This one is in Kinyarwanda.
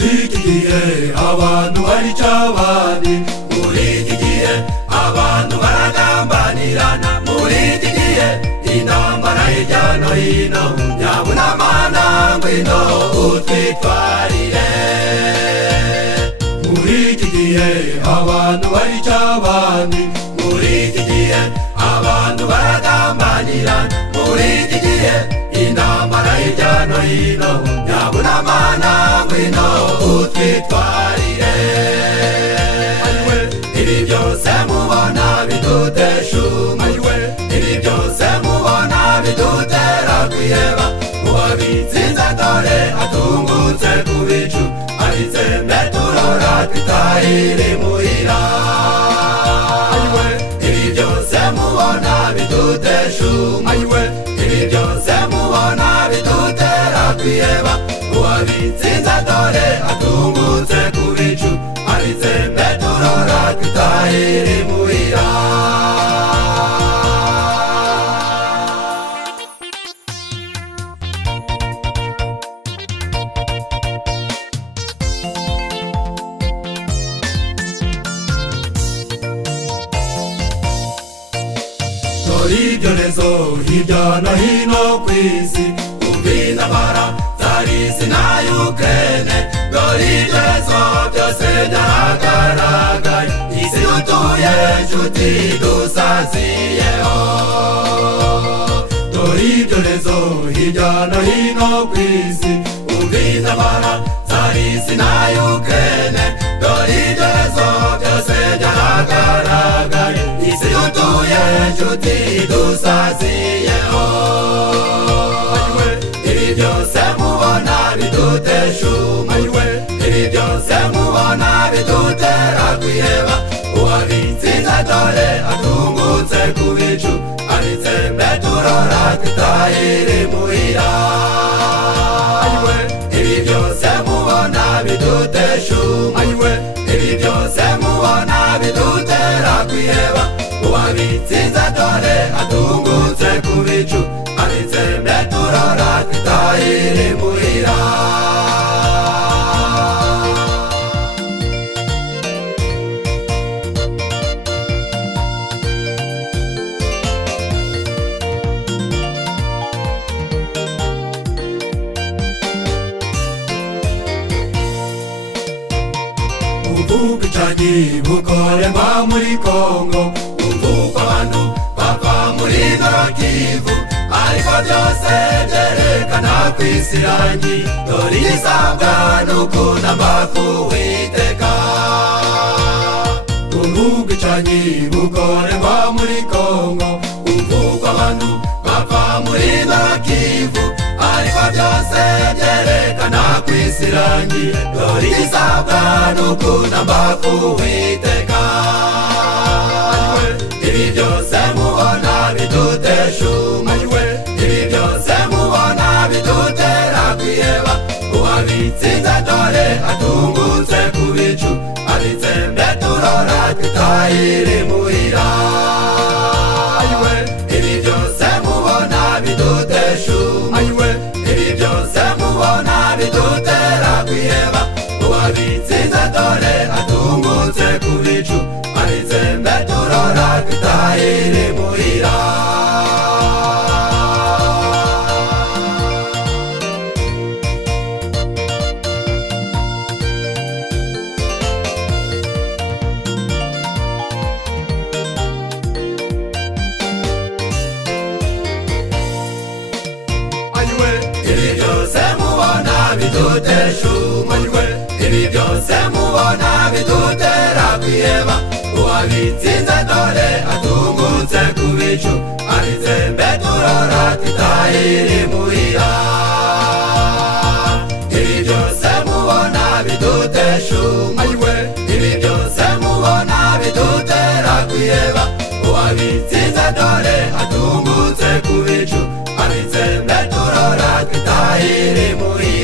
muri iki gihe abantu barica abandi, muri iki gihe abantu baragambanirana, muri iki gihe intambara hirya no hino, nyabuna mana ngwino utwitwarire. Muri iki gihe abantu barica abandi, muri iki gihe abantu baragambanirana, muri iki gihe intambara hirya no hino, nyabuna mana ngwino utwitwarire. Ibi byose mubona bidutesha umutwe, ibi byose mubona bidutera kwiheba, uwabitsinze dore atungutse ku bicu, abitsembe turora twitahire imuhira. Ibi byose mubona bidutesha umutwe, ibi byose mubona bidutera kwiheba, uwabitsinze dore atungutse ku bicu, abitsembe turora twitahire imuhira. Dore ibyorezo hirya no hino ku isi, umva intambara zari isi na Ukraine, dore ibyorezo byose byaragaragaye, isi dutuye nshuti dusaziyeho. Dore ibyorezo hirya no hino ku isi, umva intambara zari isi na Ukraine, dore ibyorezo byose byaragaragaye, isi dutuye nshuti dusaziyeho. Ibi byose mubona bidutesha umutwe, ibi byose mubona bidutera kwiheba, uwabitsinze dore atungutse ku bicu, abitsembe turora twitahire imuhira. Ibi byose mubona bidutesha umutwe, ibi byose mubona bidutera kwiheba, uwabitsinze dore atungutse ku bicu, abitsembe turora twitahire imuhira. Ubwicanyi bukorerwa muri Kongo, uko abantu bava muri Nord Kivu, ariko byose byerekana ku isi yanjye, dore igisabwa n'ukunamba k'Uwiteka. Ubwicanyi bukorerwa muri Kongo, uko abantu bava muri Nord Kivu, ariko byose byerekana ku isi yanjye, dore igisabwa n'ukunamba k'Uwiteka. Ibi byose mubona bidutesha umutwe, ibi byose mubona bidutera kwiheba, uwabitsinze dore atungutse ku bicu, abitsembe turora twitahire imuhira. Ibi byose mubona bidutesha umutwe, ibi byose mubona bidutera kwiheba, uwabitsinze dore atungutse ku bicu, abitsembe turora twitahire imuhira. Ibi byose mubona bidutesha umutwe, ibi byose mubona bidutera kwiheba, uwabitsinze dore atungutse ku bicu, abitsembe turora twitahire imuhira. Ibi byose mubona bidutesha umutwe, ibi byose mubona bidutera kwiheba, uwabitsinze dore atungutse ku bicu, abitsembe turora twitahire imuhira.